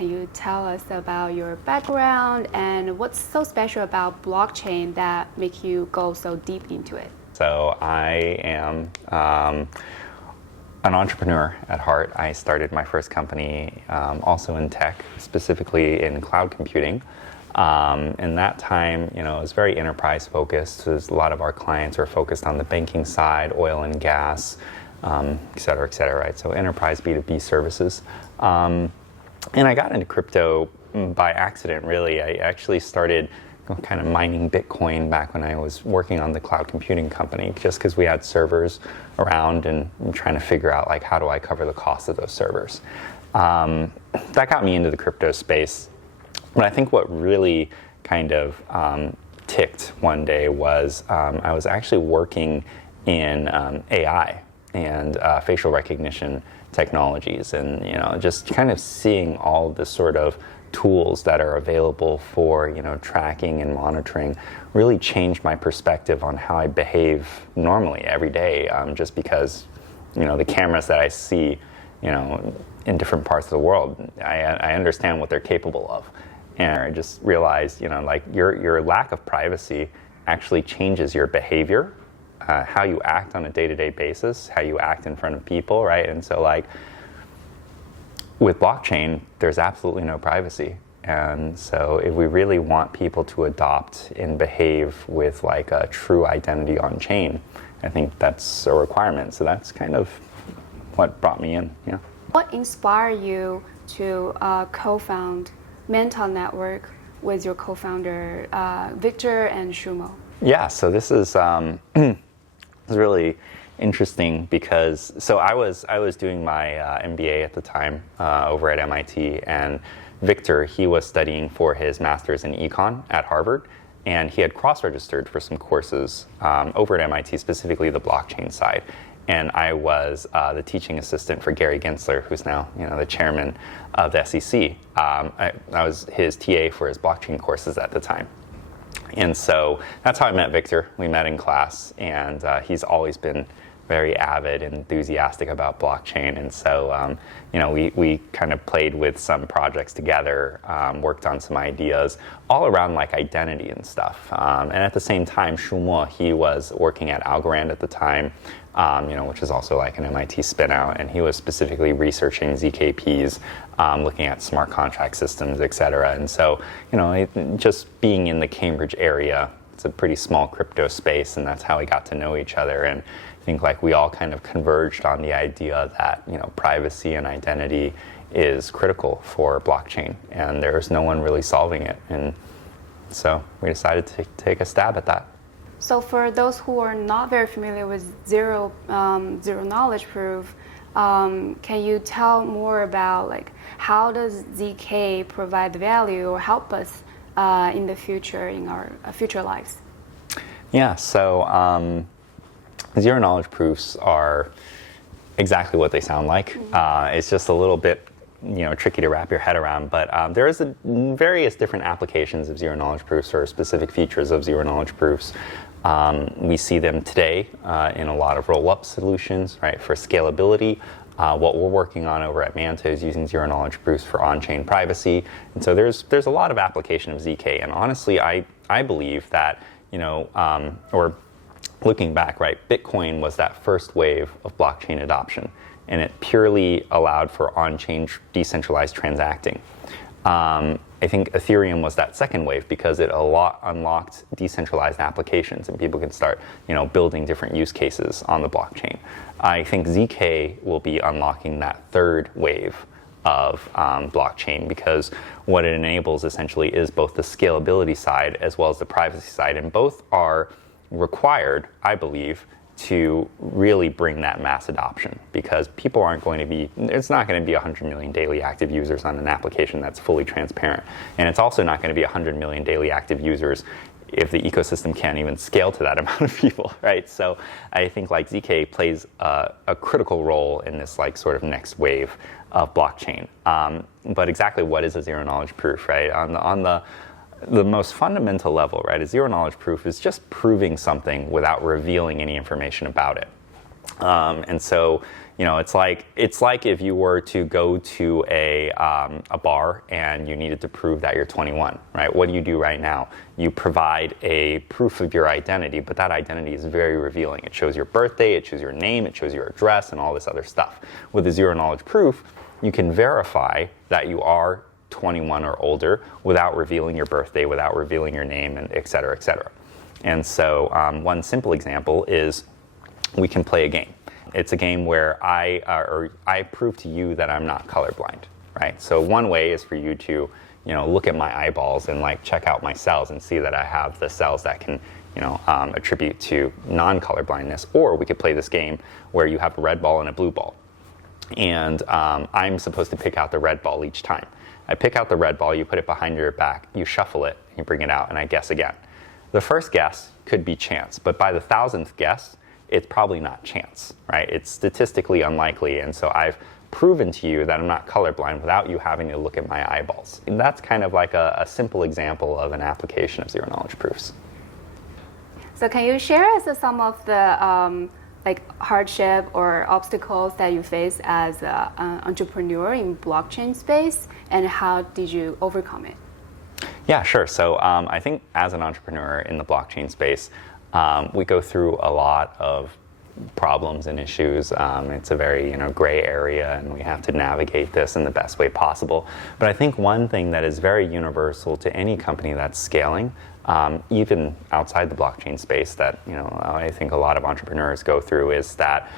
can you tell us about your background and what's so special about blockchain that make you go so deep into it? So I am an entrepreneur at heart. I started my first company also in tech, specifically in cloud computing. In that time, it was very enterprise focused. So a lot of our clients were focused on the banking side, oil and gas, et cetera, right? So enterprise B2B services. And I got into crypto by accident, really. I actually started kind of mining Bitcoin back when I was working on the cloud computing company, just because we had servers around and trying to figure out like, how do I cover the cost of those servers? That got me into the crypto space. But I think what really kind of ticked one day was I was actually working in AI and facial recognition technologies, and just kind of seeing all the sort of tools that are available for tracking and monitoring really changed my perspective on how I behave normally every day. Just because the cameras that I see in different parts of the world, I understand what they're capable of, and I just realized like your lack of privacy actually changes your behavior, how you act on a day-to-day basis, how you act in front of people, right? And so like with blockchain, there's absolutely no privacy. And so if we really want people to adopt and behave with like a true identity on chain, I think that's a requirement. So that's kind of what brought me in. Yeah. What inspired you to co-found Manta Network with your co-founder Victor and Shumo? Yeah, so this is really interesting because I was doing my MBA at the time over at MIT, and Victor, he was studying for his master's in econ at Harvard, and he had cross-registered for some courses over at MIT, specifically the blockchain side. And I was the teaching assistant for Gary Gensler, who's now the chairman of the SEC. I was his TA for his blockchain courses at the time. And so that's how I met Victor. We met in class, and he's always been very avid and enthusiastic about blockchain. And so, we kind of played with some projects together, worked on some ideas all around like identity and stuff. And at the same time, Shumo, he was working at Algorand at the time, which is also like an MIT spinout, and he was specifically researching ZKPs, looking at smart contract systems, et cetera. And so, just being in the Cambridge area, it's a pretty small crypto space, and that's how we got to know each other. And I think like we all kind of converged on the idea that privacy and identity is critical for blockchain, and there's no one really solving it. And so we decided to take a stab at that. So for those who are not very familiar with zero knowledge proof, can you tell more about like how does ZK provide value or help us in the future, in our future lives? Yeah, so zero knowledge proofs are exactly what they sound like. It's just a little bit tricky to wrap your head around, but there is various different applications of zero knowledge proofs or specific features of zero knowledge proofs. We see them today in a lot of roll-up solutions, right, for scalability. What we're working on over at Manta is using zero knowledge proofs for on-chain privacy. And so there's a lot of application of ZK. And honestly, I believe that, or looking back, right, Bitcoin was that first wave of blockchain adoption, and it purely allowed for on-chain decentralized transacting. I think Ethereum was that second wave because it unlocked decentralized applications, and people can start, building different use cases on the blockchain. I think ZK will be unlocking that third wave of blockchain, because what it enables essentially is both the scalability side as well as the privacy side, and both are required, I believe, to really bring that mass adoption, because people aren't going to be, it's not going to be 100 million daily active users on an application that's fully transparent. And it's also not going to be 100 million daily active users if the ecosystem can't even scale to that amount of people, right? So I think like ZK plays a critical role in this like sort of next wave of blockchain. But exactly what is a zero knowledge proof, right? On the most fundamental level, right, a zero knowledge proof is just proving something without revealing any information about it. And so, it's like if you were to go to a bar and you needed to prove that you're 21, right? What do you do right now? You provide a proof of your identity, but that identity is very revealing. It shows your birthday, it shows your name, it shows your address, and all this other stuff. With a zero knowledge proof, you can verify that you are 21 or older without revealing your birthday, without revealing your name, and et cetera, et cetera. And so one simple example is we can play a game. It's a game where I prove to you that I'm not colorblind, right? So one way is for you to, look at my eyeballs and like check out my cells and see that I have the cells that can, attribute to non-colorblindness. Or we could play this game where you have a red ball and a blue ball. And I'm supposed to pick out the red ball each time. I pick out the red ball, you put it behind your back, you shuffle it, you bring it out, and I guess again. The first guess could be chance, but by the 1,000th guess, it's probably not chance, right? It's statistically unlikely, and so I've proven to you that I'm not colorblind without you having to look at my eyeballs. And that's kind of like a simple example of an application of zero-knowledge proofs. So can you share us some of the hardship or obstacles that you face as an entrepreneur in blockchain space, and how did you overcome it? Yeah, sure. So I think as an entrepreneur in the blockchain space, we go through a lot of problems and issues. It's a very gray area, and we have to navigate this in the best way possible. But I think one thing that is very universal to any company that's scaling, even outside the blockchain space, that I think a lot of entrepreneurs go through, is that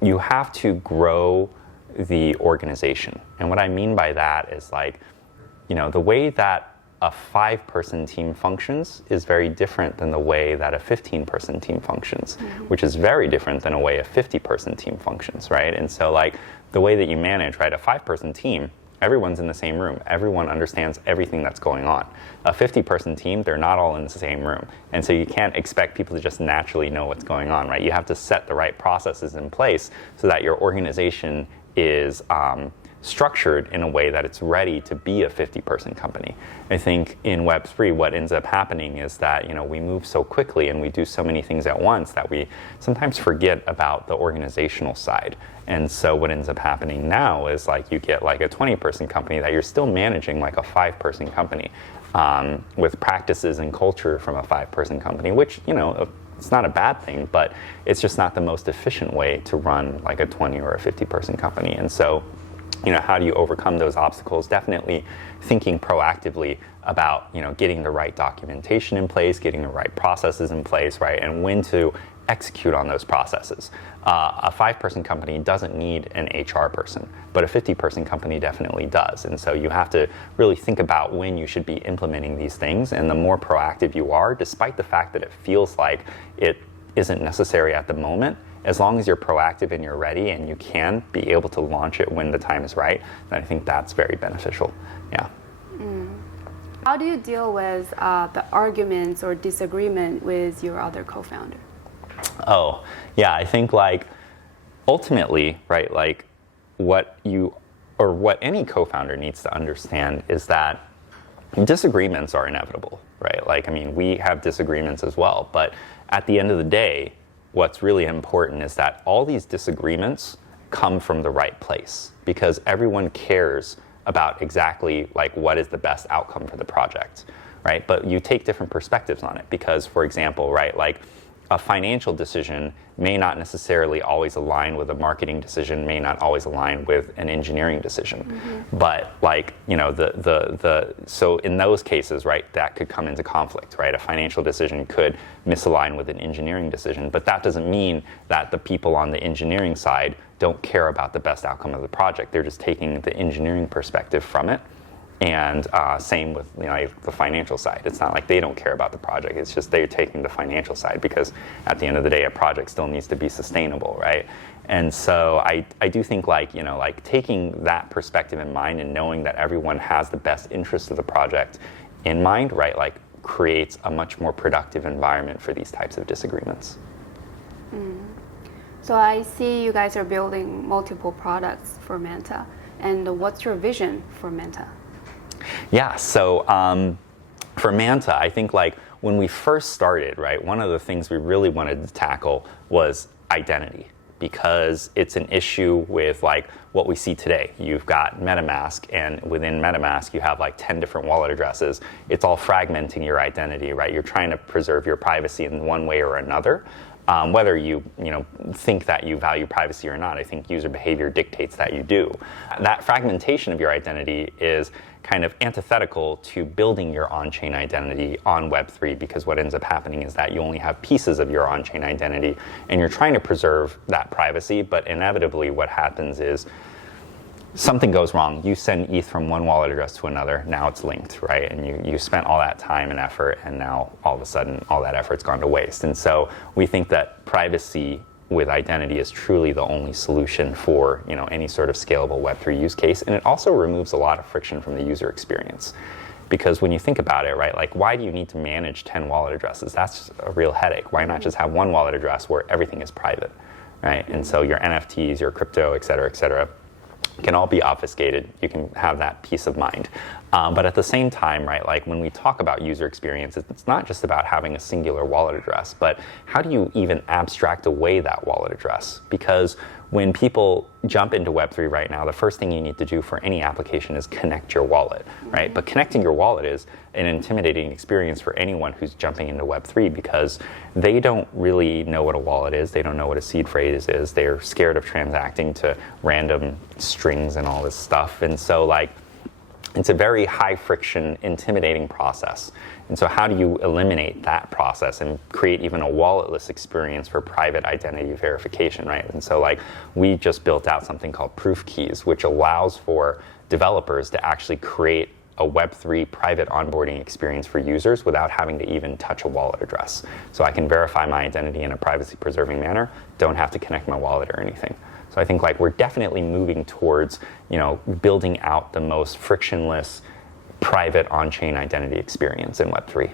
you have to grow the organization. And what I mean by that is the way that a 5-person team functions is very different than the way that a 15-person team functions, which is very different than a way a 50-person team functions, right? And so the way that you manage, right, a 5-person team, everyone's in the same room. Everyone understands everything that's going on. A 50-person team, they're not all in the same room. And so you can't expect people to just naturally know what's going on, right? You have to set the right processes in place so that your organization is structured in a way that it's ready to be a 50-person company. I think in Web3, what ends up happening is that we move so quickly and we do so many things at once that we sometimes forget about the organizational side. And so what ends up happening now is you get a 20-person company that you're still managing like a 5-person company, with practices and culture from a 5-person company, which it's not a bad thing, but it's just not the most efficient way to run like a 20 or a 50-person company. And so how do you overcome those obstacles? Definitely thinking proactively about, getting the right documentation in place, getting the right processes in place, right? And when to execute on those processes. A 5-person company doesn't need an HR person, but a 50-person company definitely does. And so you have to really think about when you should be implementing these things. And the more proactive you are, despite the fact that it feels like it isn't necessary at the moment, as long as you're proactive and you're ready and you can be able to launch it when the time is right, then I think that's very beneficial. Yeah. How do you deal with the arguments or disagreement with your other co-founder? Oh, yeah, I think ultimately, right, what any co-founder needs to understand is that disagreements are inevitable, right? We have disagreements as well, but at the end of the day, what's really important is that all these disagreements come from the right place, because everyone cares about exactly what is the best outcome for the project, right? But you take different perspectives on it, because, for example, right, a financial decision may not necessarily always align with a marketing decision, may not always align with an engineering decision. But so in those cases, right, that could come into conflict, right? A financial decision could misalign with an engineering decision, but that doesn't mean that the people on the engineering side don't care about the best outcome of the project. They're just taking the engineering perspective from it. And same with the financial side. It's not like they don't care about the project. It's just they're taking the financial side, because at the end of the day, a project still needs to be sustainable, right? And so I do think taking that perspective in mind and knowing that everyone has the best interest of the project in mind, right? Creates a much more productive environment for these types of disagreements. So I see you guys are building multiple products for Manta. And what's your vision for Manta? Yeah, so for Manta, I think when we first started, right, one of the things we really wanted to tackle was identity, because it's an issue with like what we see today. You've got MetaMask, and within MetaMask you have like 10 different wallet addresses. It's all fragmenting your identity, right? You're trying to preserve your privacy in one way or another. Whether you think that you value privacy or not, I think user behavior dictates that you do. That fragmentation of your identity is kind of antithetical to building your on-chain identity on Web3, because what ends up happening is that you only have pieces of your on-chain identity and you're trying to preserve that privacy, but inevitably what happens is something goes wrong. You send ETH from one wallet address to another, now it's linked, right? And you spent all that time and effort, and now all of a sudden all that effort's gone to waste. And so we think that privacy with identity is truly the only solution for any sort of scalable Web3 use case. And it also removes a lot of friction from the user experience. Because when you think about it, right, like why do you need to manage 10 wallet addresses? That's a real headache. Why not just have one wallet address where everything is private, right? And so your NFTs, your crypto, et cetera, can all be obfuscated. You can have that peace of mind. But at the same time, right, like when we talk about user experience, it's not just about having a singular wallet address, but how do you even abstract away that wallet address? Because when people jump into Web3 right now, the first thing you need to do for any application is connect your wallet, right? But connecting your wallet is an intimidating experience for anyone who's jumping into Web3, because they don't really know what a wallet is. They don't know what a seed phrase is. They're scared of transacting to random strings and all this stuff. And so like, it's a very high friction, intimidating process. And so how do you eliminate that process and create even a walletless experience for private identity verification, right? And so like we just built out something called Proof Keys, which allows for developers to actually create a Web3 private onboarding experience for users without having to even touch a wallet address. So I can verify my identity in a privacy preserving manner, don't have to connect my wallet or anything. So I think like we're definitely moving towards, building out the most frictionless private on-chain identity experience in Web3.